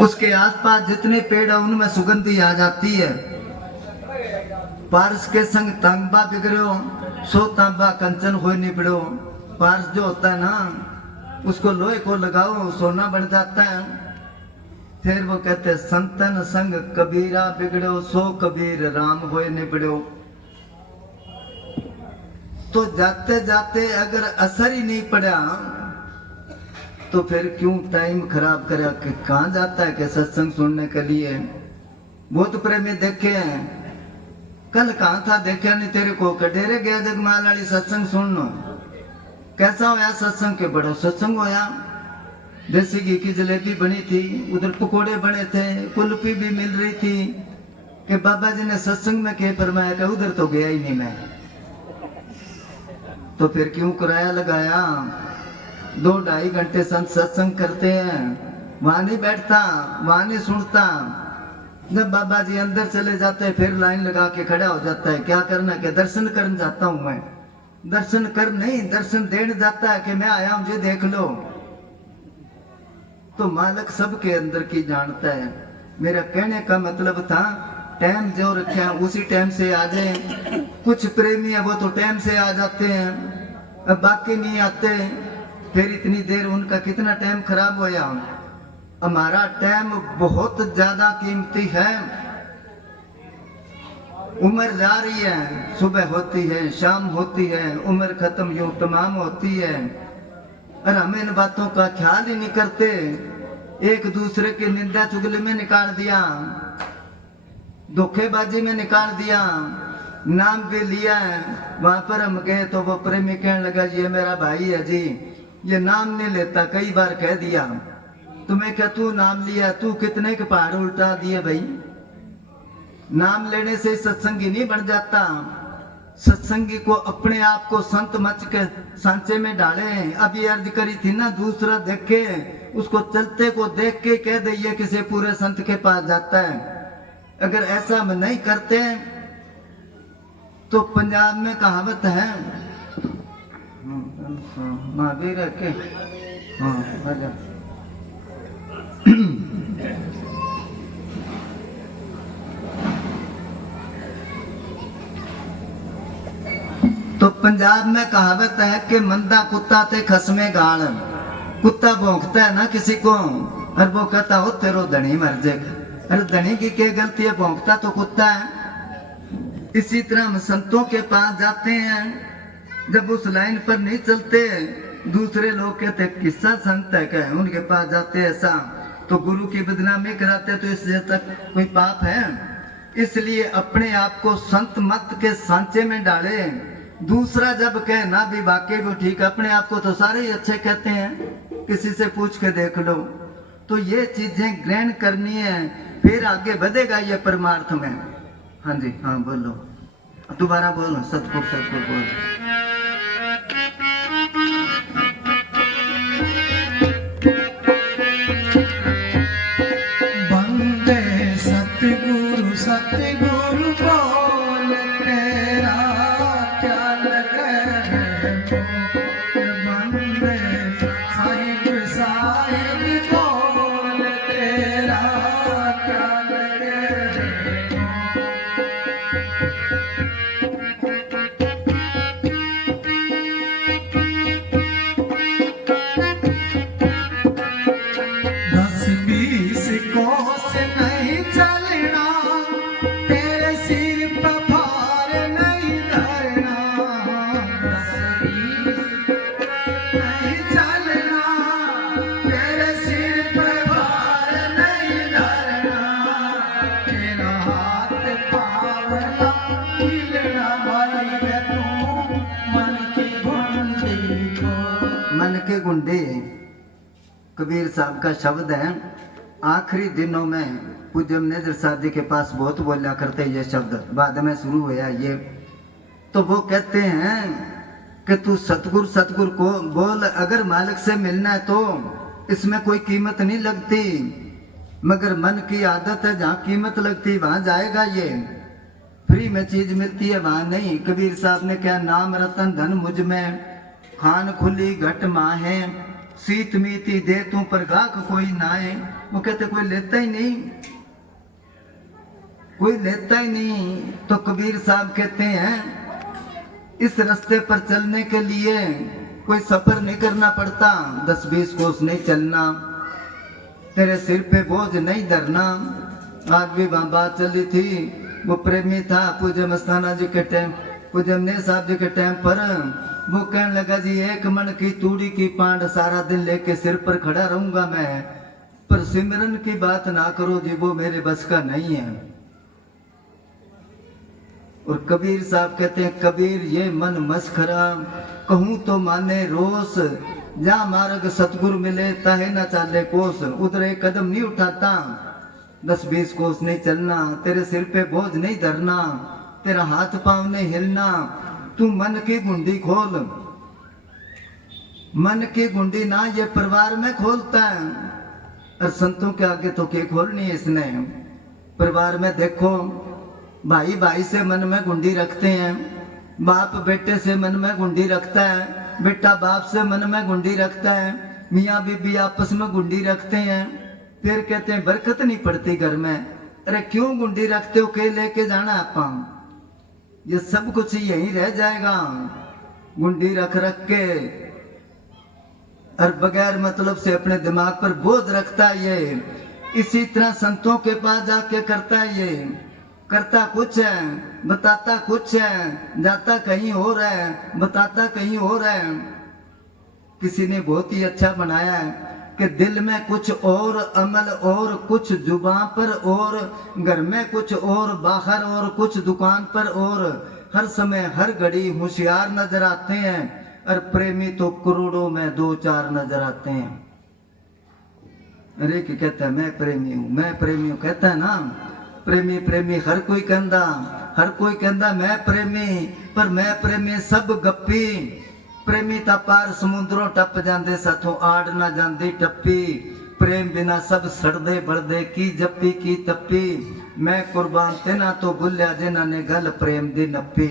उसके आसपास जितने पेड़ है उनमें सुगंधी आ जाती है। पारस के संग तांबा बिगड़ो सो तांबा कंचन हो निपड़ो। पारस जो होता है ना उसको लोहे को लगाओ सोना बन जाता है। फिर वो कहते संतन संग कबीरा बिगड़ो सो कबीर राम होए निपड़ो। तो जाते जाते अगर असर ही नहीं पड़ा तो फिर क्यों टाइम खराब करा कि कहाँ जाता है कि सत्संग सुनने के लिए। बहुत प्रेमी देखे हैं, कल कहाँ था देखा नहीं तेरे को, डेरे गया जगमाल वाली सत्संग सुननो। कैसा होया सत्संग के, बड़ो सत्संग होया। देसी घी की जलेबी बनी थी, उधर पकोड़े बने थे, कुल्फी भी मिल रही थी कि बाबा जी ने सत्संग में क्या फरमाया कि उधर तो गया ही नहीं मैं। तो फिर क्यों किराया लगाया। 2-2.5 घंटे संत सत्संग करते हैं, वहां नहीं बैठता, वहां नहीं सुनता। जब बाबा जी अंदर चले जाते हैं फिर लाइन लगा के खड़ा हो जाता है। क्या करना, के दर्शन करने जाता हूं मैं। दर्शन कर नहीं, दर्शन देने जाता है कि मैं आया हूं जी देख लो। तो मालिक सबके अंदर की जानता है। मेरा कहने का मतलब था टाइम जो रखा उसी टाइम से आ जाए। कुछ प्रेमी है वो तो टाइम से आ जाते हैं, अब बाकी नहीं आते। फिर इतनी देर उनका कितना टाइम खराब होया। हमारा टाइम बहुत ज्यादा कीमती है। उम्र जा रही है, सुबह होती है, शाम होती है, उम्र खत्म यूं तमाम होती है और हम इन बातों का ख्याल ही नहीं करते। एक दूसरे की निंदा चुगली में निकाल दिया, धोखेबाजी में निकाल दिया, नाम भी लिया है। वहां पर हम गए तो वो प्रेमी कहने लगा ये मेरा भाई है जी, ये नाम नहीं लेता, कई बार कह दिया। तुम्हें क्या तू नाम लिया, तू कितने के पहाड़ उल्टा दिए भाई। नाम लेने से सत्संगी नहीं बन जाता। सत्संगी को अपने आप को संत मच के सांचे में डाले। अभी अर्ज करी थी ना, दूसरा देखे उसको चलते को देख के कह दे ये किसी पूरे संत के पास जाता है। अगर ऐसा हम नहीं करते तो पंजाब में कहावत है महावीर के तो पंजाब में कहावत है कि मंदा कुत्ता ते खसमे गाल। कुत्ता भौंकता है ना किसी को और वो कहता हो तेरो धनी मर जाएगा। अरे धनी की क्या गलती है, भौंकता तो कुत्ता है। इसी तरह हम संतों के पास जाते हैं, जब उस लाइन पर नहीं चलते दूसरे लोग कहते किस्सा संत है क्या, उनके पास जाते ऐसा तो गुरु की बदनामी कराते, तो इससे तक कोई पाप है। इसलिए अपने आप को संत मत के सांचे में डाले। दूसरा जब कहे ना भी वाकई वो ठीक, अपने आप को तो सारे ही अच्छे कहते हैं, किसी से पूछ के देख लो। तो ये चीजें ग्रहण करनी है, फिर आगे बढ़ेगा ये परमार्थ में। हाँ जी, हाँ बोलो, दोबारा बोलो, सतपुर सतपुर बोलो। बंदे सतगुरु सतगुरु बोल तेरा क्या लगे बंदे साहिब साहिब बोल तेरा क्या लगे। मन के गुंडे कबीर साहब का शब्द है। आखिरी दिनों में पूज्य नेत्र साहब जी के पास बहुत बोला करते ये शब्द, बाद में शुरू हुआ ये। तो वो कहते हैं कि तू सतगुरु सतगुरु को बोल, अगर मालिक से मिलना है तो इसमें कोई कीमत नहीं लगती, मगर मन की आदत है जहाँ कीमत लगती वहां जाएगा। ये फ्री में चीज मिलती है वहां नहीं। कबीर साहब ने क्या, नाम रतन धन मुझ में, खान खुली घट माहे, सीत मीती दे तू पर गाख कोई नाए। वो कहते कोई लेता ही नहीं, कोई लेता ही नहीं। तो कबीर साहब कहते हैं इस रास्ते पर चलने के लिए कोई सफर नहीं करना पड़ता, 10-20 कोस नहीं चलना, तेरे सिर पे बोझ नहीं धरना। आज भी वहां बात चली थी, वो प्रेमी था पूज्य मस्ताना जी के टाइम, पूज्य मने साहब जी के टाइम पर, वो कहने लगा जी 1 मन की तूड़ी की पांड सारा दिन लेके सिर पर खड़ा रहूंगा मैं, पर सिमरन की बात ना करो जी, वो मेरे बस का नहीं है। और कबीर साहब कहते हैं कबीर ये मन मस्खरा, कहूं तो माने रोस, जहाँ मार्ग सतगुरु मिले ताहे न चाले कोस। उधर एक कदम नहीं उठाता, 10-20 कोस नहीं चलना, तेरे सिर पे बोझ नहीं धरना, तेरा हाथ पांव नहीं हिलना। तू मन की गुंडी खोल, मन की गुंडी ना ये परिवार में खोलता है, और संतों के आगे तो क्या खोलनी है इसने। परिवार में देखो, भाई भाई से मन में गुंडी रखते हैं, बाप बेटे से मन में गुंडी रखता है, बेटा बाप से मन में गुंडी रखता है, मियाँ बीबी आपस में गुंडी रखते हैं, फिर कहते हैं बरकत नहीं पड़ती घर में। अरे क्यों गुंडी रखते हो, के लेके जाना आप, ये सब कुछ यहीं रह जाएगा। गुंडी रख रख के और बगैर मतलब से अपने दिमाग पर बोझ रखता है ये। इसी तरह संतों के पास जाके करता है ये, करता कुछ है बताता कुछ है, जाता कहीं और है बताता कहीं और है। किसी ने बहुत ही अच्छा बनाया है कि दिल में कुछ और, अमल और, कुछ जुबान पर और, घर में कुछ और, बाहर और, कुछ दुकान पर और, हर समय हर घड़ी होशियार नजर आते हैं, और प्रेमी तो करोड़ों में 2-4 नजर आते हैं। अरे कि कहता है मैं प्रेमी हूँ, मैं प्रेमी हूँ, कहता है ना प्रेमी प्रेमी हर कोई कहता, हर कोई कहता मैं प्रेमी, पर मैं प्रेमी सब गप्पी। प्रेमी ता पार समुद्रों टप जाते साथों आड़ ना जाती टप्पी, प्रेम बिना सब सड़दे बड़दे की जप्पी की तप्पी। मैं कुर्बान तेना तो भुलिया जिन्हा ने गल प्रेम दी नप्पी।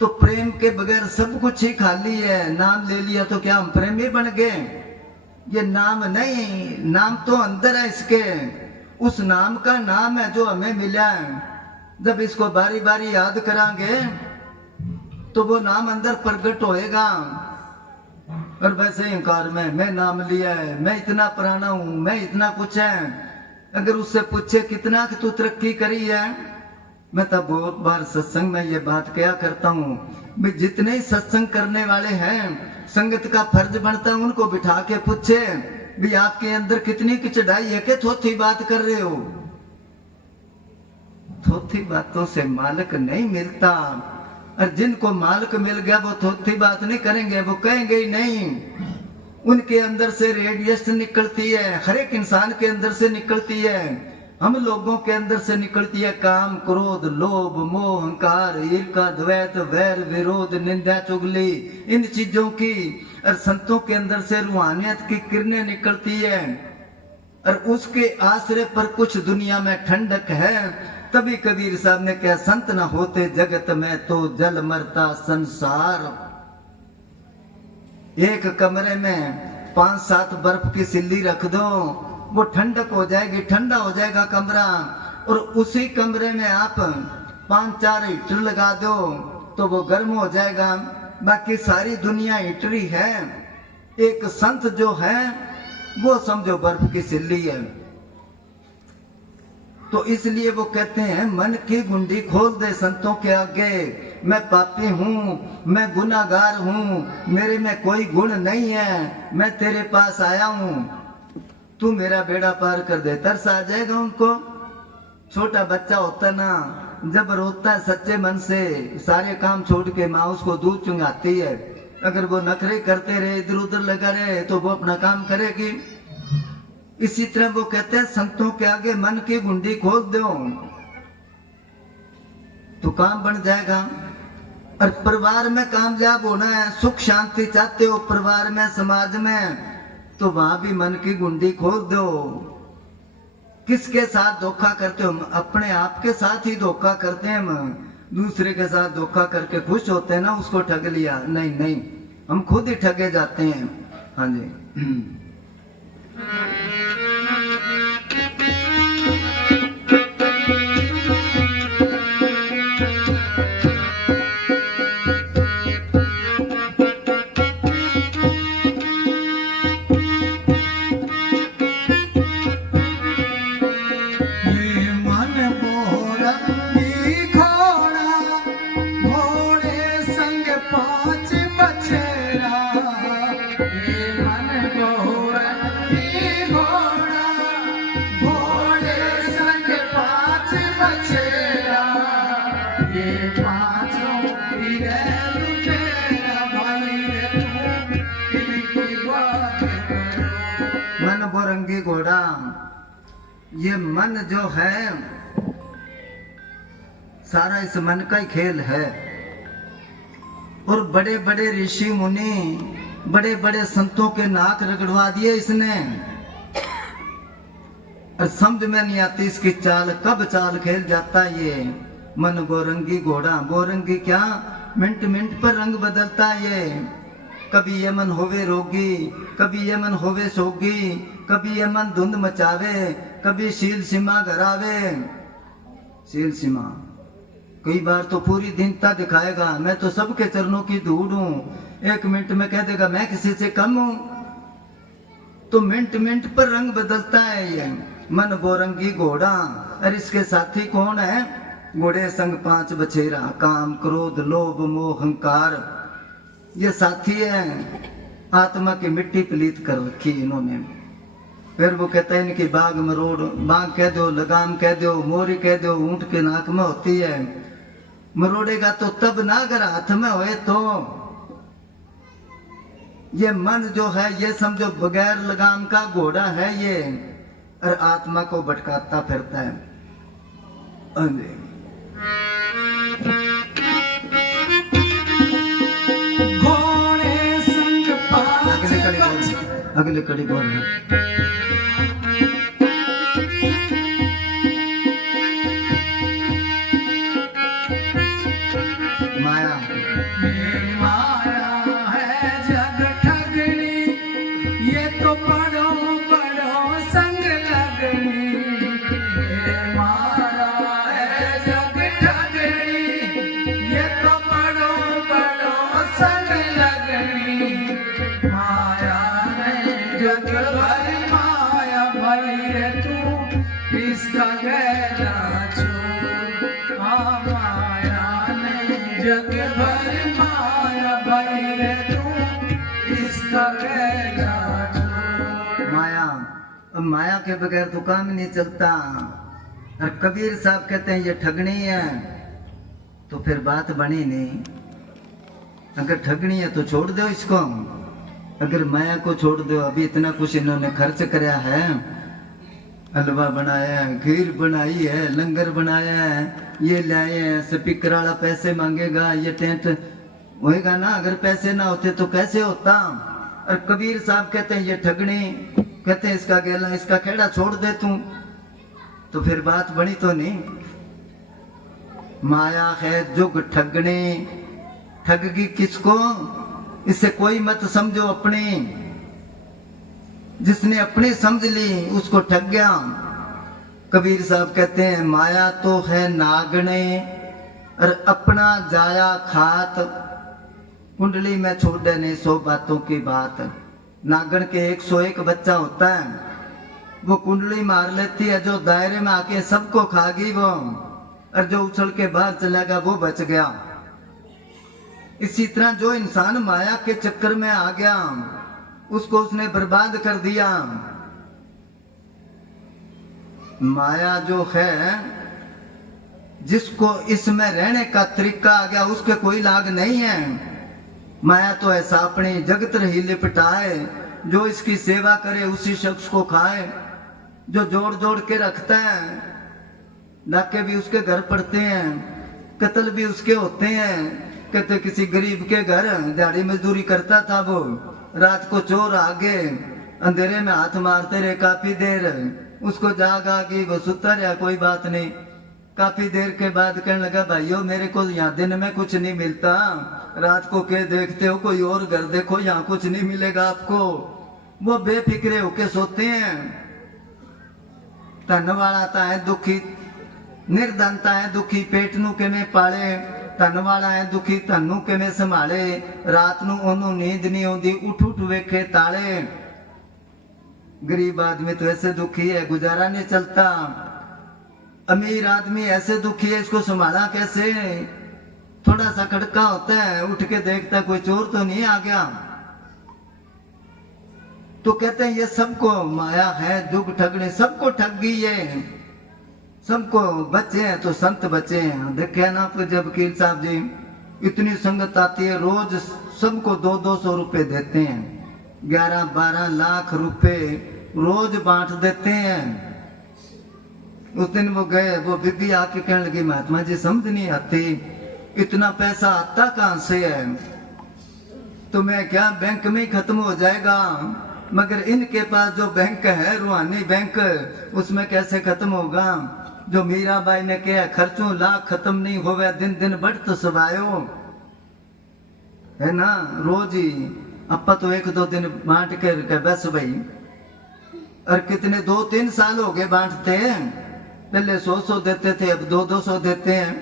तो प्रेम के बगैर सब कुछ ही खाली है। नाम ले लिया तो क्या हम प्रेमी बन गए? ये नाम नहीं, नाम तो अंदर है इसके, उस नाम का नाम है जो हमें मिला है। जब इसको बारी बारी याद करांगे तो वो नाम अंदर प्रकट होएगा। और वैसे इंकार में मैं नाम लिया है, मैं इतना पुराना हूं, मैं इतना कुछ है। अगर उससे पूछे कितना कि तू तरक्की करी है, मैं तब बहुत बार सत्संग में ये बात क्या करता हूँ, भाई जितने ही सत्संग करने वाले हैं, संगत का फर्ज बनता है उनको बिठा के पूछे भी आपके अंदर कितनी की चढ़ाई है कि थोथी बात कर रहे हो। थोथी बातों से मालिक नहीं मिलता, और जिनको मालिक मिल गया वो थोथी बात नहीं करेंगे, वो कहेंगे ही नहीं। उनके अंदर से रेडिएशन निकलती है, हर एक इंसान के अंदर से निकलती है, हम लोगों के अंदर से निकलती है। काम, क्रोध, लोभ, मोह, अहंकार, ईर्ष्या, द्वैत, वैर, विरोध, निंदा, चुगली, इन चीजों की। और संतों के अंदर से रूहानियत की किरणें निकलती है, और उसके आश्रय पर कुछ दुनिया में ठंडक है। तभी कबीर साहब ने कहा संत न होते जगत में तो जल मरता संसार। एक कमरे में 5-7 बर्फ की सिल्ली रख दो, वो ठंडक हो जाएगी, ठंडा हो जाएगा कमरा। और उसी कमरे में आप 5-4 हीटर लगा दो तो वो गर्म हो जाएगा। बाकी सारी दुनिया हीटरी है, एक संत जो है वो समझो बर्फ की सिल्ली है। तो इसलिए वो कहते हैं मन की गुंडी खोल दे संतों के आगे। मैं पापी हूँ, मैं गुनाहगार हूँ, मेरे में कोई गुण नहीं है, मैं तेरे पास आया हूँ, तू मेरा बेड़ा पार कर दे। तरस आ जाएगा उनको। छोटा बच्चा होता ना, जब रोता है सच्चे मन से, सारे काम छोड़ के माँ उसको दूध चुंगाती है। अगर वो नखरे करते रहे, इधर उधर लगा रहे, तो वो अपना काम करेगी। इसी तरह वो कहते हैं संतों के आगे मन की गुंडी खोल दो तो काम बन जाएगा। और परिवार में कामयाब होना है, सुख शांति चाहते हो परिवार में, समाज में, तो वहां भी मन की गुंडी खोल दो। किसके साथ धोखा करते हो? अपने आप के साथ ही धोखा करते हैं हम। दूसरे के साथ धोखा करके खुश होते हैं ना, उसको ठग लिया, नहीं नहीं, हम खुद ही ठगे जाते हैं। हाँ जी। ये मन जो है सारा इस मन का ही खेल है। और बड़े बड़े ऋषि मुनि, बड़े बड़े संतों के नाक रगड़वा दिए इसने, और समझ में नहीं आती इसकी चाल, कब चाल खेल जाता ये मन। गोरंगी घोड़ा, गोरंगी क्या, मिनट मिनट पर रंग बदलता ये। कभी ये मन होवे रोगी, कभी ये मन होवे सोगी, कभी ये मन धुंध मचावे, कभी शील सीमा घरावे। शील सीमा कई बार तो पूरी दीनता दिखाएगा, मैं तो सबके चरणों की धूड़ हूं। एक मिनट में कह देगा मैं किसी से कम हूं। तो मिनट मिनट पर रंग बदलता है ये मन गोरंगी घोड़ा। और इसके साथी कौन है? घोड़े संग 5 बछेरा, काम क्रोध लोभ मोह अहंकार, ये साथी है। आत्मा की मिट्टी पलीत कर रखी इन्होंने। फिर वो कहता है इनकी बाग मरोड़, बाग कह दो, लगाम कह दो, मोरी कह दो, ऊंट के नाक में होती है। मरोड़ेगा तो तब ना, अगर हाथ में होए तो। ये मन जो है ये समझो बगैर लगाम का घोड़ा है ये, और आत्मा को भटकाता फिरता है। घोड़े संग 5 अगले कड़ी बोल माया। ये माया है जग ठगनी, ये तो पढ़ो पढ़ो संग लगनी। ये माया है जग ठगनी, ये तो पढ़ो पढ़ो संग लगनी। माया नहीं जग भर माया भई रे तू इसका गहरा छोड़। हाँ माया नहीं जग भर माया भई रे तू इसका गहरा छोड़। माया, अब माया के बगैर तो काम ही नहीं चलता। और कबीर साहब कहते हैं ये ठगनी है, तो फिर बात बनी नहीं। अगर ठगनी है तो छोड़ दो इसको, अगर माया को छोड़ दो। अभी इतना कुछ इन्होंने खर्च कराया है, हलवा बनाया है, खीर बनाई है, लंगर बनाया है, ये लाए हैं। स्पीकर वाला पैसे मांगेगा, ये टेंट होएगा ना। अगर पैसे ना होते तो कैसे होता। और कबीर साहब कहते हैं ये ठगनी, कहते हैं इसका गेला, इसका खेड़ा छोड़ दे तू, तो फिर बात बनी तो नहीं। माया है जुग ठगनी, ठगगी किसको? इससे कोई मत समझो अपनी। जिसने अपनी समझ ली उसको ठग गया। कबीर साहब कहते हैं माया तो है नागने, और अपना जाया खात। कुंडली में छोड़े नहीं 100 बातों की बात। नागण के 101 बच्चा होता है, वो कुंडली मार लेती है। जो दायरे में आके सबको खागी वो, और जो उछल के बाहर चलेगा वो बच गया। इसी तरह जो इंसान माया के चक्कर में आ गया उसको उसने बर्बाद कर दिया। माया जो है जिसको इसमें रहने का तरीका आ गया उसके कोई लाग नहीं है। माया तो ऐसा अपनी जगत रही लिपटाए, जो इसकी सेवा करे उसी शख्स को खाए। जो जोड़ जोड़ के रखता है, डाके भी उसके घर पड़ते हैं, कत्ल भी उसके होते हैं। कहते किसी गरीब के घर दिहाड़ी मजदूरी करता था वो, रात को चोर आगे अंधेरे में हाथ मारते रहे काफी देर। उसको जाग आ गई, वो सुता रहा, कोई बात नहीं। काफी देर के बाद कहने लगा भाइयों मेरे को यहाँ दिन में कुछ नहीं मिलता, रात को के देखते हो, कोई और घर देखो यहाँ कुछ नहीं मिलेगा आपको। वो बेफिक्रे होके सोते हैं। धन वाला ता है दुखी, निर्धनता है दुखी, पेट नू किवें पाले। धन वाला है दुखी, धनू किवें संभाले। रात नू ओनू नींद नहीं आउंदी, उठ उठ वेखे ताले। गरीब आदमी तो ऐसे दुखी है गुजारा नहीं चलता। अमीर आदमी ऐसे दुखी है, इसको संभाला कैसे। थोड़ा सा खड़का होता है, उठ के देखता कोई चोर तो नहीं आ गया। तो कहते हैं ये सबको माया है जुग ठगने, सबको ठग गई है। सबको बचे हैं तो संत बचे हैं। देखे ना आपको जब वकील साहब जी इतनी संगत आती है, रोज सबको 200-200 रुपए देते हैं। 11-12 लाख रुपए रोज बांट देते हैं। उस दिन वो गए, वो बीबी आके कहने लगी महात्मा जी समझ नहीं आती, इतना पैसा आता कहाँ से है? तो मैं क्या बैंक में ही खत्म हो जाएगा, मगर इनके पास जो बैंक है रूहानी बैंक, उसमें कैसे खत्म होगा? जो मीराबाई ने कहा खर्चों लाख खत्म नहीं होवे, दिन दिन बढ़ तो सवायो है ना। रोज ही अपा तो एक दो दिन बांट के बस भाई, और कितने 2-3 साल हो गए बांटते हैं। पहले 100 देते थे, अब 200 देते हैं।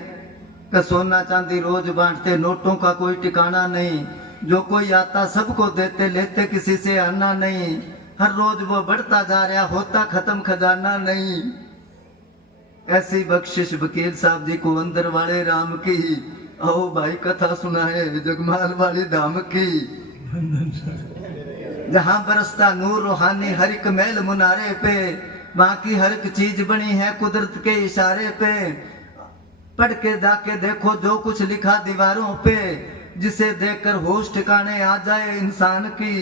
का सोना चांदी रोज बांटते, नोटों का कोई ठिकाना नहीं, जो कोई आता सबको देते, लेते किसी से आना नहीं। हर रोज वो बढ़ता जा रहा, होता खत्म खजाना नहीं। ऐसी बख्शिश वकील साहब जी को अंदर वाले राम की। आओ भाई कथा सुनाए जगमाल वाली धाम की। जहाँ बरसता नूर रूहानी हर एक महल मुनारे पे, वहाँ की हर एक चीज बनी है कुदरत के इशारे पे। पढ़ के जाके देखो जो कुछ लिखा दीवारों पे, जिसे देखकर होश ठिकाने आ जाए इंसान की।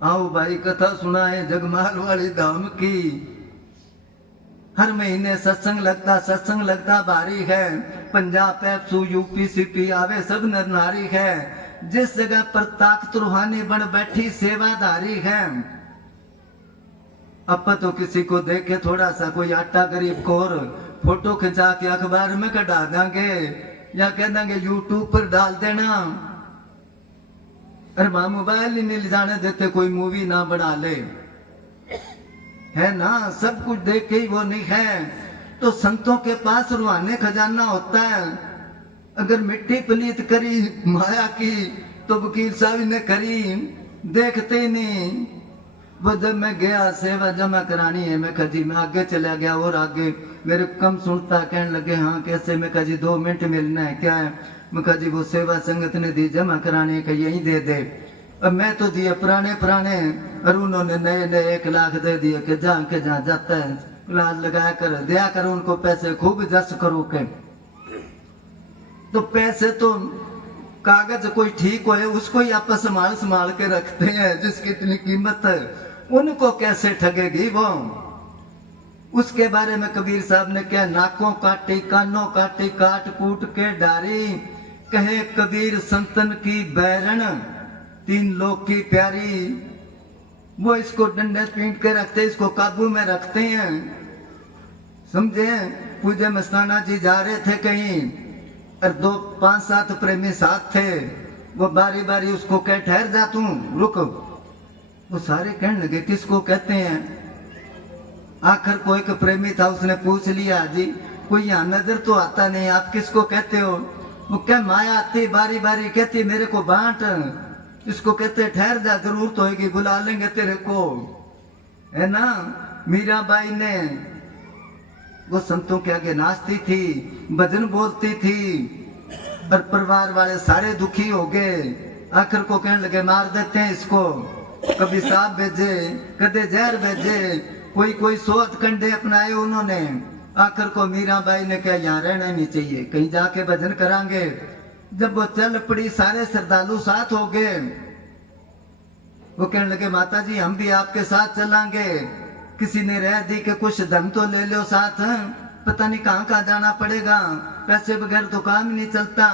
आओ भाई कथा सुनाए जगमाल वाली धाम की। हर महीने सत्संग लगता भारी है। पंजाब पैप्सू यूपी सीपी आवे सब नर नारी है। जिस जगह पर ताकत रूहानी बन बैठी सेवाधारी है। अब तो किसी को देखे थोड़ा सा कोई आटा गरीब को और फोटो खिंचा के अखबार में कटा देंगे, या कह देंगे यूट्यूब पर डाल देना। अरे मां मोबाइल ही नहीं जाने देते कोई मूवी ना बना ले, है ना। सब कुछ देख के ही वो नहीं है। तो संतों के पास रूहानी खजाना होता है। अगर मिट्टी पलीत करी माया की, तो वकील साहब ने करी, देखते ही नहीं। वो जब मैं गया सेवा जमा करानी है, मैं कहा जी मैं आगे चला गया और आगे, मेरे कम सुनता, कहने लगे हाँ कैसे? मैं कहा जी 2 मिनट मिलना है। क्या है? मैं कहा जी वो सेवा संगत ने दी जमा कराने का, यही दे दे। अब मैं तो दिए पुराने और उन्होंने नए 1 लाख दे दिए कि जहाँ जाता है लाल लगा कर दिया कर उनको पैसे, खूब जस करो के। तो पैसे तो कागज कोई ठीक हो उसको ही आप संभाल के रखते हैं, जिसकी इतनी कीमत है उनको कैसे ठगेगी वो? उसके बारे में कबीर साहब ने क्या, नाकों काटी कानों काटी काट कूट के डारी, कहे कबीर संतन की बैरन 3 लोग की प्यारी। वो इसको डंडे पीट के रखते, इसको काबू में रखते हैं, समझे। पूजे मस्ताना जी जा रहे थे कहीं, और 5-7 प्रेमी साथ थे। वो बारी बारी उसको कह ठहर जा तू रुक। वो सारे कहने लगे किसको कहते हैं? आखिर कोई एक प्रेमी था, उसने पूछ लिया जी कोई यहाँ नजर तो आता नहीं, आप किसको कहते हो? वो क्या माया आती बारी बारी कहती मेरे को बांट, इसको कहते ठहर जा जरूरत होगी बुला लेंगे तेरे को, है ना। मीराबाई ने वो संतों के आगे नाचती थी, भजन बोलती थी, और परिवार वाले सारे दुखी हो गए। आखिर को कहने लगे मार देते हैं इसको। कभी सांप भेजे, कदे जहर भेजे, कोई 100 कंडे अपनाए उन्होंने। आखिर को मीराबाई ने कहा यहाँ रहना नहीं चाहिए, कहीं जाके भजन करांगे। जब वो चल पड़ी सारे श्रद्धालु साथ हो गए। वो कहने लगे माता जी हम भी आपके साथ चलेंगे। किसी ने रह दी कि कुछ धन तो ले लो साथ, पता नहीं कहाँ जाना पड़ेगा, पैसे बगैर तो काम ही नहीं चलता।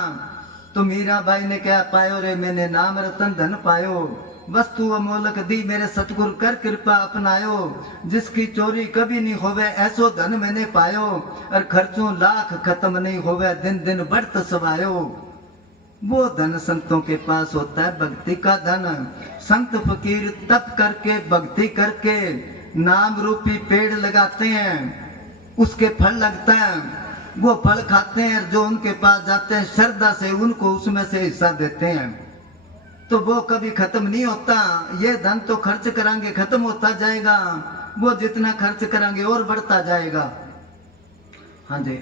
तो मीराबाई ने क्या पायो रे मैंने नाम रतन धन पायो, वस्तु अमोलक दी मेरे सतगुरु कर कृपा अपनायो। जिसकी चोरी कभी नहीं होवे ऐसो धन मैंने पायो, और खर्चों लाख खत्म नहीं होवे दिन दिन बढ़त सवायो। वो धन संतों के पास होता है भक्ति का धन। संत फकीर तप करके भक्ति करके नाम रूपी पेड़ लगाते हैं, उसके फल लगता है, वो फल खाते हैं। जो उनके पास जाते हैं श्रद्धा से उनको उसमें से हिस्सा देते हैं, तो वो कभी खत्म नहीं होता। ये धन तो खर्च करांगे खत्म होता जाएगा, वो जितना खर्च करांगे और बढ़ता जाएगा। हाँ जी।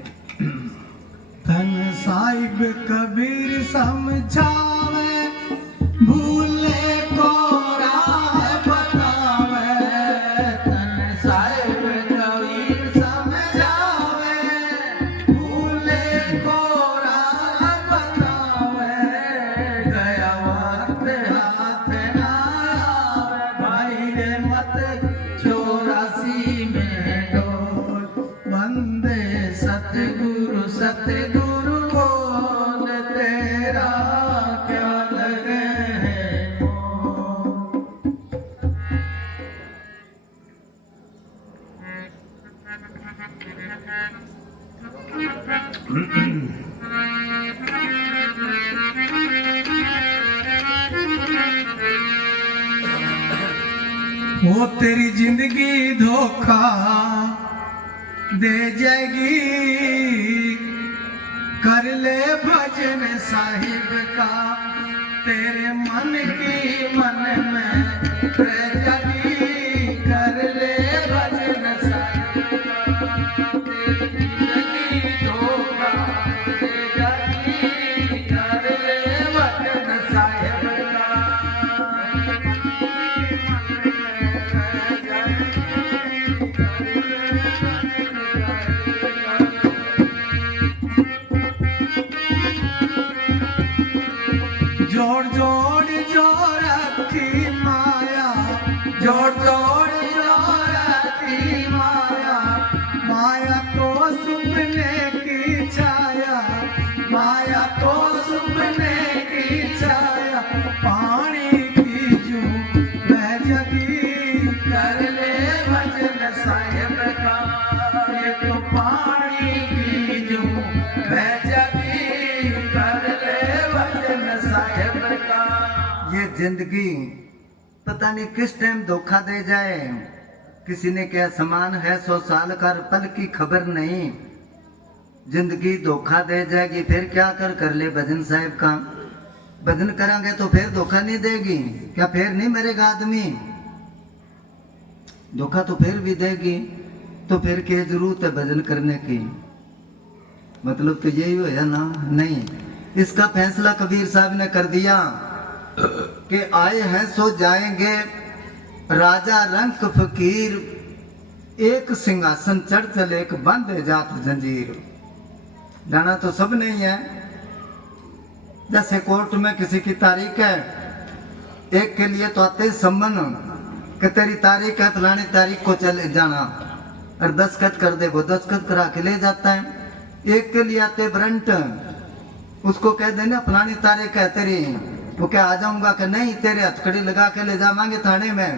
धन साहिब कबीर समझावे, भूले को राह बतावे। धन साहिब कबीर समझावे, भूले को राह बतावे। गया वक्त हाथ ना आवे, भाई रे मत 84 में डोल, सतगुरु बोल तेरा क्या लगे है मोल। वो तेरी जिंदगी धोखा दे जाएगी, कर ले भजन साहिब का, तेरे मन की मन में रह जाएगी, कर ले भजन साहिब का, तेरी जिंदगी धोखा दे जाएगी, कर ले भजन साहिब का। जोड़ जोड़ जो रखी माया, जोड़ जोड़ जो रखी माया, माया तो सुपने की छाया, माया तो सुपने की छाया, पानी की जूं बह जगी, कर ले भजन साहिब का, ये तो पानी की जूं बह जगी, कर ले भजन साहिब का। ये जिंदगी पता नहीं किस टाइम धोखा दे जाए। किसी ने कहा समान है 100 साल का, पल की खबर नहीं। जिंदगी धोखा दे जाएगी, फिर क्या कर ले भजन साहिब का। भजन करांगे तो फिर धोखा नहीं देगी क्या? फिर नहीं मरेगा आदमी? धोखा तो फिर भी देगी। तो फिर क्या जरूरत है भजन करने की? मतलब तो यही हो ना? नहीं, इसका फैसला कबीर साहब ने कर दिया कि आए हैं सो जाएंगे, राजा रंक फकीर, एक सिंहासन चढ़ चले एक बंद जात जंजीर। जाना तो सब नहीं है। जैसे कोर्ट में किसी की तारीख है, एक के लिए तो आते सम्मन कि तेरी तारीख है, फलानी तारीख को चले जाना, और दस्तखत कर दे, वो दस्तखत करा के ले जाता है। एक के लिए आते ब्रंट, उसको कह देना फलानी तारीख है तेरी, वो क्या आ जाऊंगा कि नहीं, तेरे हथकड़ी लगा के ले जावांगे थाने में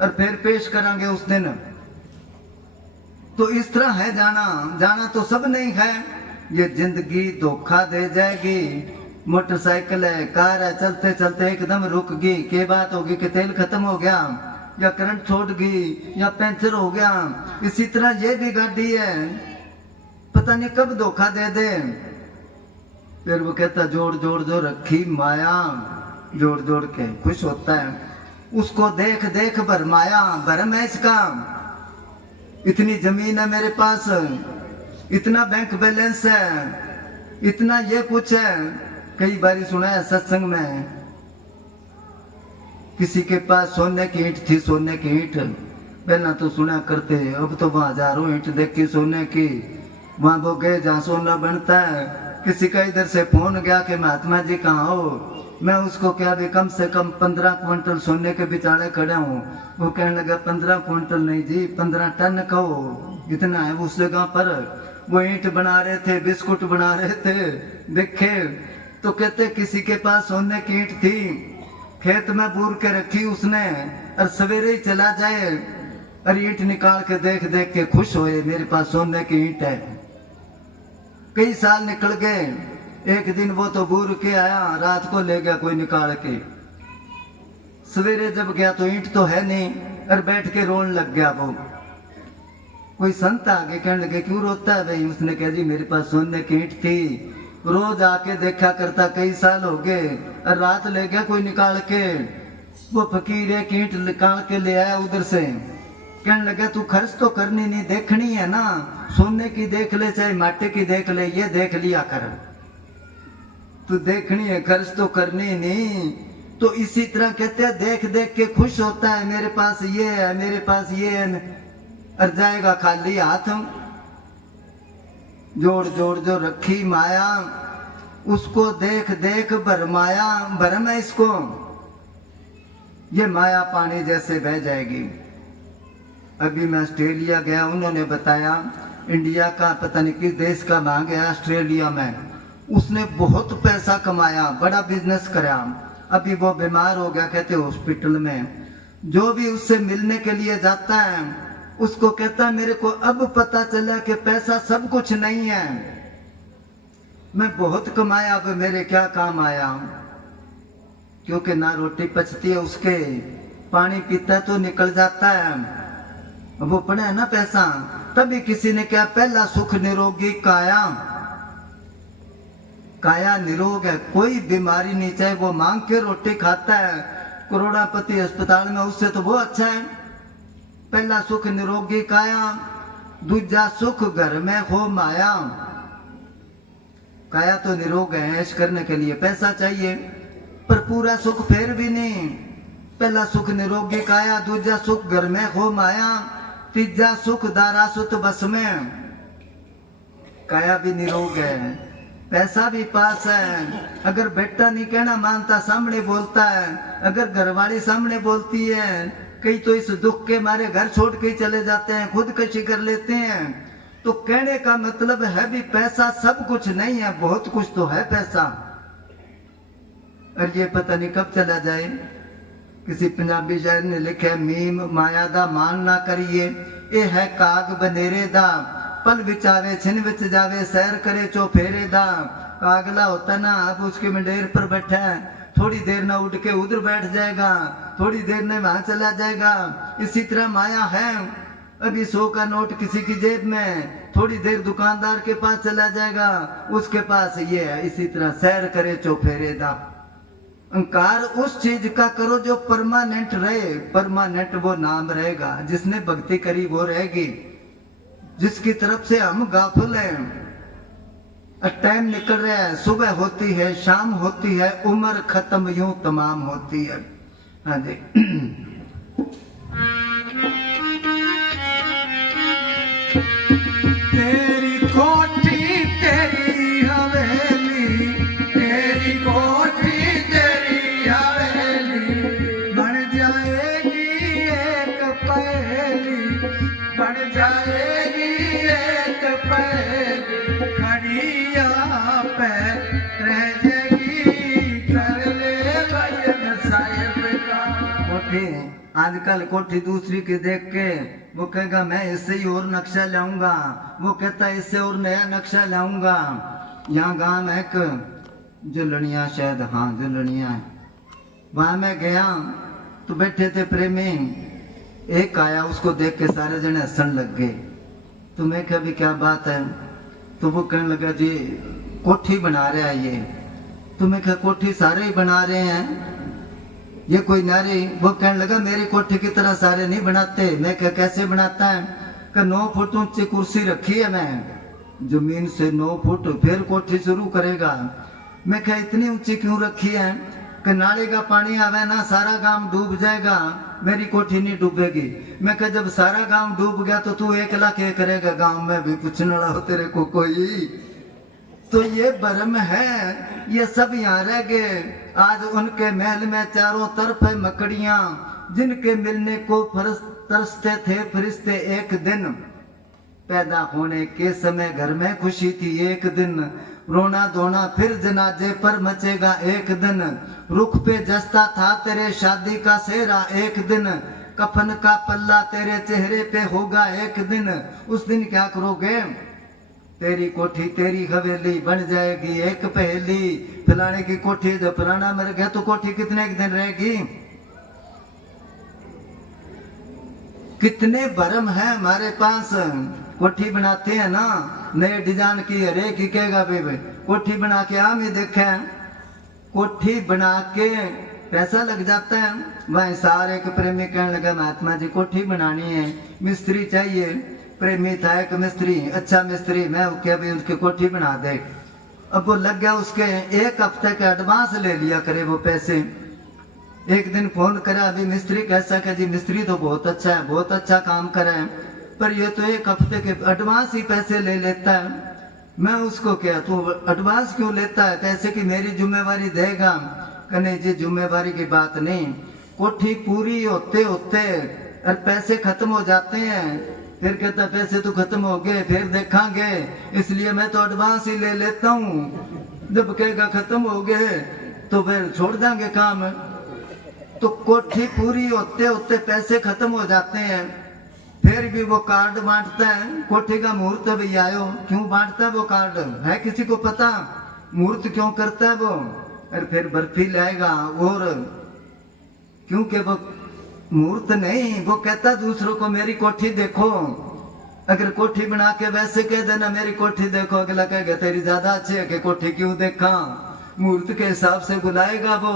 और फिर पेश करांगे उस दिन। तो इस तरह है जाना। जाना तो सब नहीं है। ये जिंदगी धोखा दे जाएगी। मोटरसाइकिल है, कार है, चलते चलते एकदम रुक गई, क्या बात होगी कि तेल खत्म हो गया, या करंट छोड़ गई, या पंचर हो गया। इसी तरह ये भी गाड़ी है, पता नहीं कब धोखा दे दे। फिर वो कहता जोड़ जोड़ जो रखी माया, जोड़ जोड़ के खुश होता है। उसको देख देख भरमाया, भरम है इसका। इतनी जमीन है मेरे पास, इतना बैंक बैलेंस है, इतना ये कुछ है। कई बारी सुना है सत्संग में, किसी के पास सोने की ईंट थी, सोने की ईंट। पहला तो सुना करते, अब तो वहां हजारों ईंट देखी सोने की। वहां वो गए जहाँ सोना बनता है। किसी का इधर से फोन गया कि महात्मा जी कहाँ हो। मैं उसको क्या भी कम से कम 15 क्विंटल सोने के बिचारे खड़े हूँ। वो कहने लगा 15 क्विंटल नहीं जी, 15 टन कहो, इतना है उस जगह पर। वो ईंट बना रहे थे, बिस्कुट बना रहे थे, देखे तो कहते किसी के पास सोने की ईंट थी, खेत में बूर के रखी उसने, और सवेरे ही चला जाए और ईंट निकाल के देख देख के खुश होए, मेरे पास सोने की ईंट है। कई साल निकल गए। एक दिन वो तो बूर के आया, रात को ले गया कोई निकाल के। सवेरे जब गया तो ईंट तो है नहीं, और बैठ के रोने लग गया वो। कोई संत आगे कहने लगे क्यों रोता है भाई? उसने कहा जी मेरे पास सोने की ईंट थी, रोज आके देखा करता, कई साल हो गए, और रात ले गया कोई निकाल के। वो फकीर एक ईंट निकाल के ले आया उधर से। कहने लगा तू खर्च तो करनी नहीं, देखनी है ना, सोने की देख ले चाहे माटी की देख ले, ये देख लिया कर। तू देखनी है, खर्च तो करनी नहीं। तो इसी तरह कहते हैं देख देख के खुश होता है, मेरे पास ये है, मेरे पास ये है, और जाएगा खाली हाथ। जोड़ जोड़ जो रखी माया, उसको देख देख भरमाया। भरम है इसको, ये माया पानी जैसे बह जाएगी। अभी मैं ऑस्ट्रेलिया गया, उन्होंने बताया इंडिया का पता नहीं किस देश का भाग है, ऑस्ट्रेलिया में। उसने बहुत पैसा कमाया, बड़ा बिजनेस करा। अभी वो बीमार हो गया, कहते हॉस्पिटल में। जो भी उससे मिलने के लिए जाता है उसको कहता है मेरे को अब पता चला कि पैसा सब कुछ नहीं है, मैं बहुत कमाया, अब मेरे क्या काम आया। क्योंकि ना रोटी पचती है उसके, पानी पीता तो निकल जाता है, वो पड़ा है ना पैसा। तभी किसी ने क्या, पहला सुख निरोगी काया, काया निरोग है, कोई बीमारी नहीं, चाहे वो मांग के रोटी खाता है करोड़ापति अस्पताल में, उससे तो वो अच्छा है। पहला सुख निरोगी काया, दूजा सुख घर में हो माया। काया तो निरोग है, ऐश करने के लिए पैसा चाहिए, पर पूरा सुख फिर भी नहीं। पहला सुख निरोगी काया, दूजा सुख घर में हो माया, तीजा सुख दारा सुत बस में। काया भी निरोग है, पैसा भी पास है। अगर बेटा नहीं कहना मानता, सामने बोलता है। अगर घरवाली सामने बोलती है, कई तो इस दुख के मारे घर छोड़ के ही चले जाते हैं, खुदकशी कर लेते हैं। तो कहने का मतलब है भी पैसा सब कुछ नहीं है, बहुत कुछ तो है पैसा, और ये पता नहीं कब चला जाए। किसी पंजाबी शायर ने लिखा, मीम माया दा मान ना करिए, ये है काग बनेरे दा, पल बिचावे छिन बिच जावे, सैर करे चो फेरे दा। कागला होता ना, अब उसके मंडेर पर बैठा है, थोड़ी देर ना उठ के उधर बैठ जाएगा, थोड़ी देर में वहां चला जाएगा। इसी तरह माया है, अभी 100 का नोट किसी की जेब में, थोड़ी देर दुकानदार के पास चला जाएगा, उसके पास ये है। इसी तरह सैर करे चो फेरे दा। अहंकार उस चीज का करो जो परमानेंट रहे, परमानेंट वो नाम रहेगा, जिसने भक्ति करी वो रहेगी, जिसकी तरफ से हम गाफिल हैं। टाइम निकल रहा है, सुबह होती है, शाम होती है, उम्र खत्म यूं तमाम होती है। हाँ जी। तेरी कोठी तेरी हवेली, तेरी कोठी तेरी हवेली, बन जाएगी एक पहेली, बन जाएगी एक पहेली, खड़ी यहाँ पे रह जाएगी, कर ले भजन साहिब का। कोठी आजकल कोठी दूसरी की देख के वो कहेगा मैं इससे ही और नक्शा लाऊंगा, वो कहता है इससे और नया नक्शा लाऊंगा। यहाँ गांव है एक जुलनिया, शायद हाँ जुलनिया है, वहां मैं गया तो बैठे थे प्रेमी, एक आया, उसको देख के सारे जने हंसने लग गए। तो मैं कहा भी क्या बात है, तो वो कहने लगा जी कोठी बना रहा है ये। तो मैं कहा कोठी सारे ही बना रहे हैं, ये कोई नारी। वो कहने लगा मेरी कोठी की तरह सारे नहीं बनाते। मैं क्या कैसे बनाता है, कि 9 फुट ऊंची कुर्सी रखी है मैं, जमीन से 9 फुट, फिर कोठी शुरू करेगा। मैं क्या इतनी ऊंची क्यों रखी है, कि नाले का पानी आवे ना सारा गांव डूब जाएगा, मेरी कोठी नहीं डूबेगी। मैं क्या जब सारा गांव डूब गया तो तू 1 लाख क्या करेगा, गांव में भी पूछने वाला हो तेरे को कोई। तो ये भरम है, ये सब यहाँ रह गए। आज उनके महल में चारों तरफ है मकड़ियां, जिनके मिलने को तरसते थे फरिश्ते। एक दिन पैदा होने के समय घर में खुशी थी, एक दिन रोना धोना फिर जनाजे पर मचेगा एक दिन। रुख पे जस्ता था तेरे शादी का सेहरा, एक दिन कफन का पल्ला तेरे चेहरे पे होगा एक दिन। उस दिन क्या करोगे, तेरी कोठी तेरी हवेली बन जाएगी एक पहेली। फलाने की कोठी, जो फलाना मर गया तो कोठी कितने दिन रहेगी। कितने भरम है हमारे पास, कोठी बनाते हैं ना नए डिजाइन की, हरे की कहेगा भाई कोठी बना के आम ही देखे, कोठी बना के पैसा लग जाता है। वहीं सारे के प्रेमी कहने लगा महात्मा जी कोठी बनानी है, मिस्त्री चाहिए। प्रेमी था एक मिस्त्री, अच्छा मिस्त्री, मैं क्या भी उसकी कोठी बना दे। अब वो लग गया, उसके 1 हफ्ते के एडवांस ले लिया करे वो पैसे। एक दिन फोन करा, अभी मिस्त्री कैसा, क्या जी मिस्त्री तो बहुत अच्छा है, बहुत अच्छा काम कर रहा है, पर ये तो 1 हफ्ते के एडवांस ही पैसे ले लेता है। मैं उसको क्या, तू एडवांस क्यों लेता है, पैसे की मेरी जिम्मेवारी देगा। कहने जी जिम्मेवारी की बात नहीं, कोठी पूरी होते होते और पैसे खत्म हो जाते हैं, फिर कहता पैसे तो खत्म हो गए, फिर देखांगे, इसलिए मैं तो एडवांस ही ले लेता हूँ। जब कहेगा खत्म हो गए तो फिर छोड़ देंगे काम। तो कोठी पूरी होते होते पैसे खत्म हो जाते हैं, फिर भी वो कार्ड बांटता है। कोठी का मुहूर्त भी आयो, क्यों बांटता है वो कार्ड, है किसी को पता? मुहूर्त क्यों करता है वो? और फिर बर्फी लाएगा, और क्योंकि वो मुहूर्त नहीं, वो कहता दूसरों को मेरी कोठी देखो। अगर कोठी बना के वैसे कह देना मेरी कोठी देखो, अगला कहेगा तेरी ज्यादा अच्छी है कि कोठी क्यों देखा। मुहूर्त के हिसाब से बुलाएगा वो,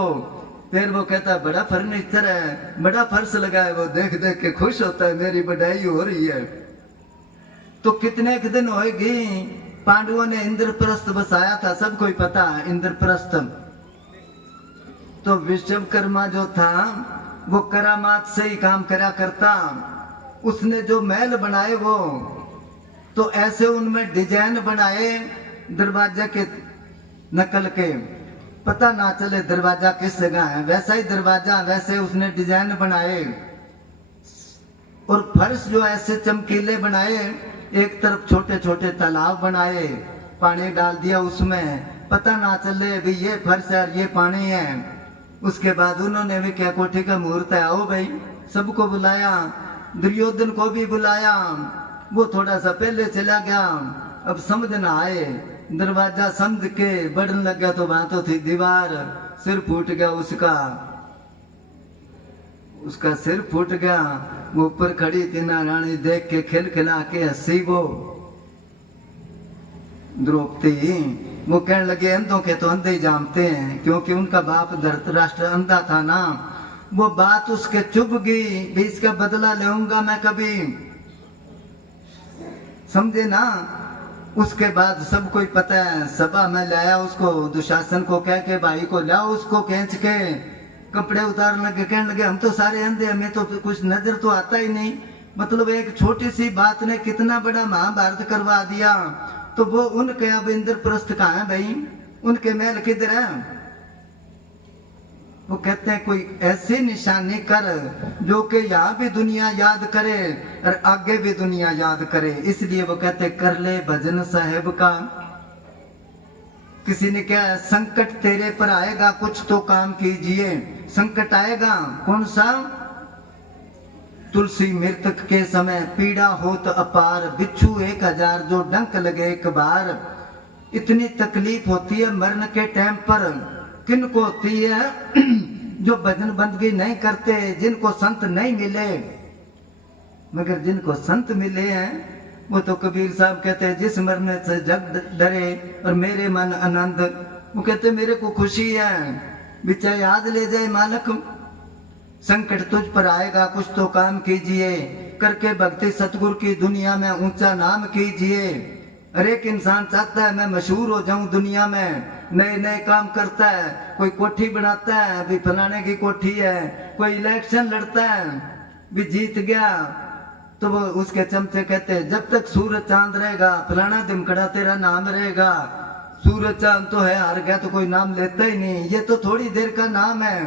फिर वो कहता है बड़ा फर्नीचर है, बड़ा फर्श लगा है, वो देख देख के खुश होता है मेरी बढ़ाई हो रही है। तो कितने के दिन होएगी, पांडवों ने इंद्रप्रस्थ बसाया था, सबको ही पता है इंद्रप्रस्थ। तो विश्वकर्मा जो था वो करामात से ही काम करा करता। उसने जो महल बनाए वो तो ऐसे उनमें डिजाइन बनाए दरवाजे के नकल के, पता ना चले दरवाजा किस जगह है, वैसा ही दरवाजा वैसे उसने डिजाइन बनाए। और फर्श जो ऐसे चमकीले बनाए, एक तरफ छोटे छोटे तालाब बनाए, पानी डाल दिया उसमें, पता ना चले भी ये फर्श है और ये पानी है। उसके बाद उन्होंने भी क्या कोठी का मुहूर्त है, आओ भाई, सबको बुलाया, दुर्योधन को भी बुलाया। वो थोड़ा सा पहले चला गया, अब समझ ना आए, दरवाजा समझ के बढ़ने लग गया तो वहां तो थी दीवार, सिर फूट गया उसका सिर फूट गया। वो ऊपर खड़ी थी ना रानी, देख के खिलखिला के हंसी वो द्रौपदी। वो कहने लगे अंधों के तो अंधे ही जानते हैं, क्योंकि उनका बाप धृतराष्ट्र अंधा था ना। वो बात उसके चुभ गई, भी इसका बदला लूंगा मैं कभी, समझे ना। उसके बाद सबको ही पता है, सभा में लाया उसको, दुशासन को कह के भाई को लाओ, उसको खींच के कपड़े उतारने लगे, कहने लगे हम तो सारे अंधे, हमें तो कुछ नजर तो आता ही नहीं। मतलब एक छोटी सी बात ने कितना बड़ा महाभारत करवा दिया। तो वो उनके अब इंद्रप्रस्थ कहाँ है भाई, उनके महल किधर है? वो कहते हैं कोई ऐसी निशानी कर जो कि यहाँ भी दुनिया याद करे और आगे भी दुनिया याद करे। इसलिए वो कहते कर ले भजन साहेब का। किसी ने क्या, संकट तेरे पर आएगा कुछ तो काम कीजिए। संकट आएगा कौन सा? तुलसी मृतक के समय पीड़ा होत अपार, बिच्छू 1000 जो डंक लगे एक बार। इतनी तकलीफ होती है मरने के टाइम पर, किनको होती है? जो भजन बंदगी नहीं करते, जिनको संत नहीं मिले। मगर जिनको संत मिले हैं वो तो कबीर साहब कहते हैं जिस मरने से जग डरे और मेरे मन आनंद। वो कहते मेरे को खुशी है, बिचा याद ले जाए मालक, संकट तुझ पर आएगा कुछ तो काम कीजिए, करके भक्ति सतगुरु की दुनिया में ऊंचा नाम कीजिए। हर एक इंसान चाहता है मैं मशहूर हो जाऊं दुनिया में, नए नए काम करता है, कोई कोठी बनाता है अभी फलाने की कोठी है, कोई इलेक्शन लड़ता है भी जीत गया तो वो उसके चमचे कहते हैं जब तक सूरज चांद रहेगा फलाना दिमकड़ा तेरा नाम रहेगा। सूरज चांद तो है, हार गया तो कोई नाम लेता ही नहीं, ये तो थोड़ी देर का नाम है।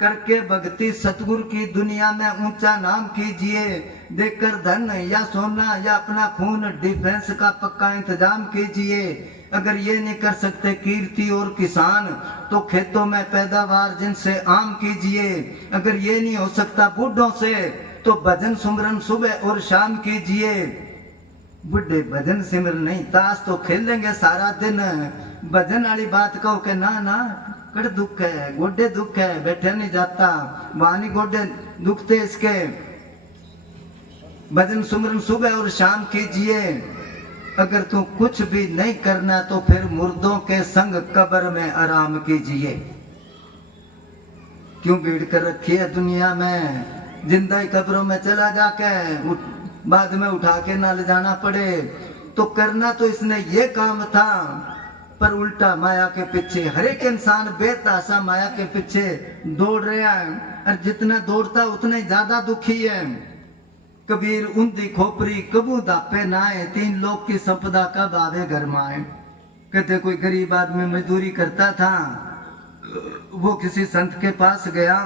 करके भक्ति सतगुरु की दुनिया में ऊंचा नाम कीजिए। देखकर धन या सोना या अपना खून डिफेंस का पक्का इंतजाम कीजिए। अगर ये नहीं कर सकते कीर्ति और किसान तो खेतों में पैदावार जिनसे आम कीजिए। अगर ये नहीं हो सकता बूढ़ों से तो भजन सुमरन सुबह और शाम कीजिए। बुढ़े भजन सिमरन नहीं, ताश तो खेलेंगे सारा दिन, भजन वाली बात कहो के ना ना कड़ दुख है, गोडे दुख है, बैठे नहीं जाता, वानी गोडे दुखते इसके। भजन सुमरन सुबह और शाम कीजिए। अगर तू कुछ भी नहीं करना तो फिर मुर्दों के संग कब्र में आराम कीजिए। क्यों भीड़ कर रखी है दुनिया में, जिंदा ही कब्रों में चला जाके बाद में उठा के ना ले जाना पड़े। तो करना तो इसने ये काम था, पर उल्टा माया के पीछे हर एक इंसान बेतहाशा माया के पीछे दौड़ रहा है, और जितना दौड़ता उतना ही ज्यादा दुखी है। कबीर उन्दी खोपरी कबू दापे नाए, 3 लोग की संपदा कब आवे घर माए। कहते कोई गरीब आदमी मजदूरी करता था, वो किसी संत के पास गया,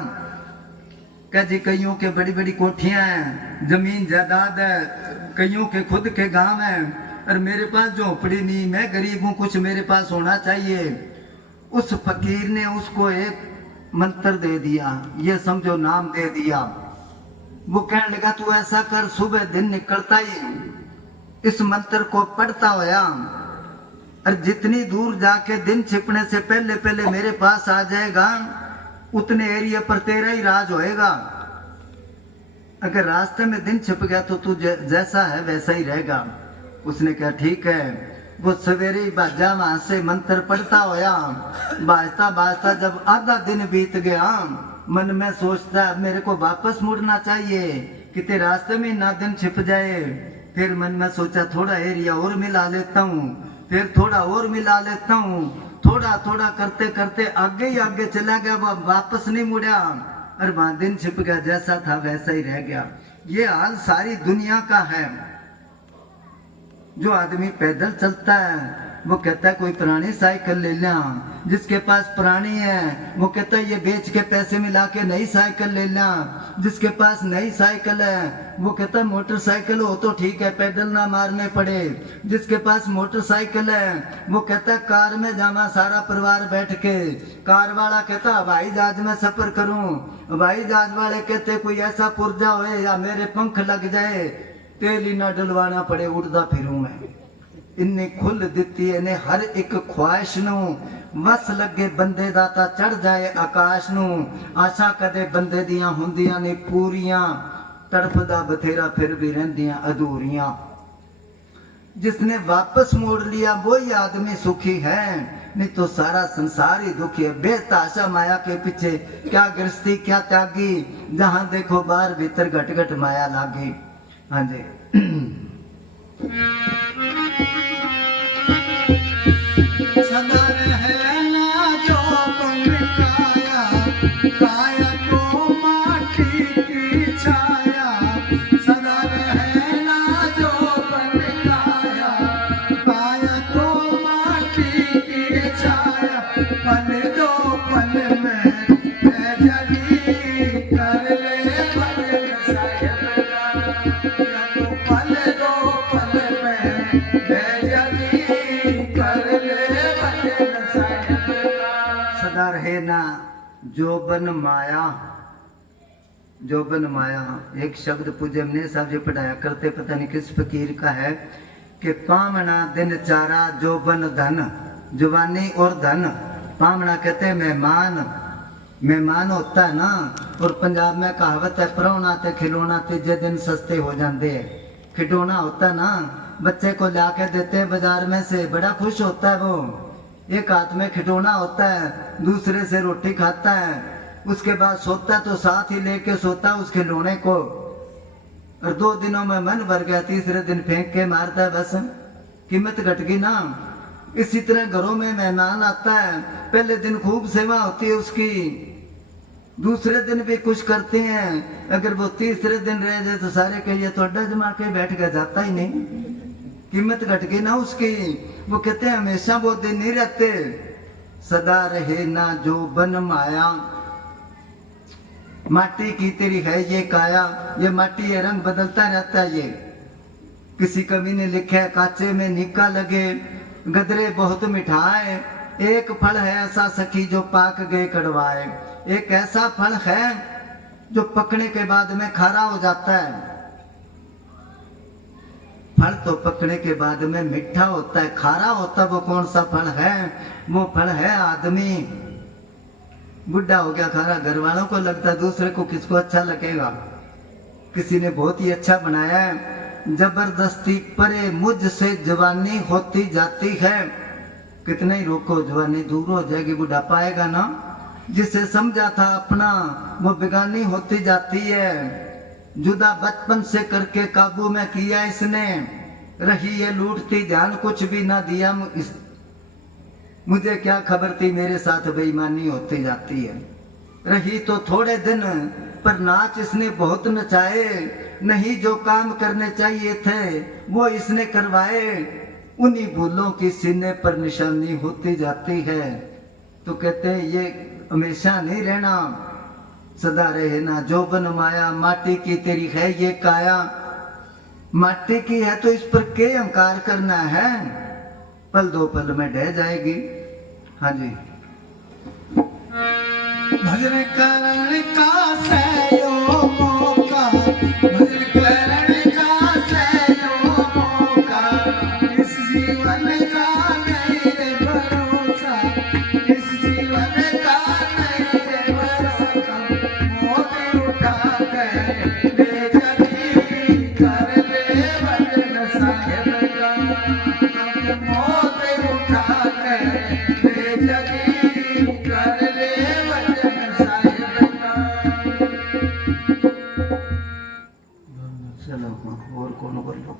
कह जी कईयों के बड़ी बड़ी कोठियां हैं, जमीन जायदाद है, कईयों के खुद के गांव हैं और मेरे पास झोपड़ी नहीं, मैं गरीब हूँ, कुछ मेरे पास होना चाहिए। उस फकीर ने उसको एक मंत्र दे दिया, ये समझो नाम दे दिया। वो कहने लगा तू ऐसा कर, सुबह दिन निकलता ही इस मंत्र को पढ़ता होया और जितनी दूर जाके दिन छिपने से पहले पहले मेरे पास आ जाएगा, उतने एरिया पर तेरा ही राज होएगा। अगर रास्ते में दिन छिप गया तो तू जैसा है वैसा ही रहेगा। उसने कहा ठीक है। वो सवेरे ही बाजा वहां से मंत्र पढ़ता होया, बाजता बाजता जब आधा दिन बीत गया, मन में सोचता मेरे को वापस मुड़ना चाहिए, कितने रास्ते में ना दिन छिप जाए। फिर मन में सोचा थोड़ा एरिया और मिला लेता हूँ, फिर थोड़ा और मिला लेता हूँ। थोड़ा थोड़ा करते करते आगे ही आगे चला गया, वो वापस नहीं मुड़ा और वहां दिन छिप गया, जैसा था वैसा ही रह गया। ये हाल सारी दुनिया का है। जो आदमी पैदल चलता है वो कहता है कोई पुरानी साइकिल ले लिया, जिसके पास पुरानी है वो कहता है ये बेच के पैसे मिला के नई साइकिल ले लिया, जिसके पास नई साइकिल है वो कहता है मोटरसाइकिल हो तो ठीक है, पैदल ना मारने पड़े। जिसके पास मोटरसाइकिल है वो कहता है कार में जावा सारा परिवार बैठ के। कार वाला कहता हवाई जहाज में सफर करूं, हवाई जहाज वाले कहते कोई ऐसा पुर्जा होए या मेरे पंख लग जाए, तेल ही ना डलवाना पड़े, उड़ता फिरूं मैं। इन्ने खुल दिती इन्हें हर एक ख्वाहिश नू, वस लगे बंदे दा ता चढ़ जाए आकाश नू। आशा कदे बंदे दियां हुंदियां ने पूरियां, तड़फदा बथेरा फिर भी रहंदियां अधूरियां। जिसने वापस मोड़ लिया वही आदमी सुखी है, नहीं तो सारा संसार ही दुखी है। बेताशा माया के पीछे क्या गृहस्थी क्या त्यागी, जहां देखो बाहर भीतर घट घट माया लागी। हाँ जी। सदा रहे ना जो बन काया, काया तो माटी की छाया। सदा रहे ना जो बन काया, काया तो माटी की छाया। पल दो पल में जगी कर ले भजन साहिब का। या तो पल दो पल में जगी कर ले भजन साहिब का। सदा रहे ना जोबन माया। जोबन माया एक शब्द पूज्य हमने साहब जी पढ़ाया करते, पता नहीं किस फकीर का है कि पामना दिन चारा जोबन धन, जवानी और धन। पामना कहते हैं मेहमान, मेहमान होता है ना। और पंजाब में कहावत है परौना ते खिलौना तीजे दिन सस्ते हो जाते हैं। खिलौना होता है ना, बच्चे को ला के देते हैं बाजार में से, बड़ा खुश होता है वो। एक हाथ में खिलौना होता है, दूसरे से रोटी खाता है, उसके बाद सोता तो साथ ही लेके सोता उस खिलौने को, और 2 दिनों में मन भर गया, तीसरे दिन फेंक के मारता है, बस कीमत घट गई ना। इसी तरह घरों में मेहमान आता है, पहले दिन खूब सेवा होती है उसकी, दूसरे दिन भी कुछ करते हैं, अगर वो तीसरे दिन रह जाए तो सारे कहिए तो अड्डा जमा के बैठ गया, जाता ही नहीं, कीमत घट गई ना उसकी। वो कहते हैं हमेशा वो दिन नहीं रहते। सदा रहे ना जो बन माया, माटी की तेरी है ये काया। ये माटी ये रंग बदलता रहता है। ये किसी कवि ने लिखा है काचे में निका लगे गदरे बहुत मिठाए, एक फल है ऐसा सखी जो पाक गए कड़वाए। एक ऐसा फल है जो पकने के बाद में खारा हो जाता है। फल तो पकने के बाद में मीठा होता है, खारा होता है। वो कौन सा फल है? वो फल है आदमी। बुढ़ा हो गया खारा, घर वालों को लगता है, दूसरे को किसको अच्छा लगेगा। किसी ने बहुत ही अच्छा बनाया है, जबरदस्ती परे मुझसे जवानी होती जाती है। कितना ही रोको जवानी दूर हो जाएगी, बुढ़ापा आएगा ना। जिसे समझा था अपना वो बेगानी होती जाती है। जुदा बचपन से करके काबू में किया इसने, रही ये लूटती ध्यान कुछ भी ना दिया। मुझे क्या खबर थी मेरे साथ बेईमानी होती जाती है। रही तो थोड़े दिन पर नाच इसने बहुत नचाए, नहीं जो काम करने चाहिए थे वो इसने करवाए। उन्हीं भूलों की सीने पर निशानी होती जाती है। तो कहते हैं ये हमेशा नहीं रहना, सदा रहे ना जोबन माया। माटी की तेरी है ये काया, माटी की है तो इस पर के अंकार करना है, पल दो पल में ढह जाएगी। हाँ जी। भजन करण का सयो मौका, भजन करण का सयो मौका, इस जीवन का नहीं रे भरोसा, इस जीवन का नहीं रे भरोसा, मौत उठा कर ले जगी कर ले भजन साहेब का, मौत उठा कर ले जगी कर ले भजन साहेब का। चलो और कौन बोलो।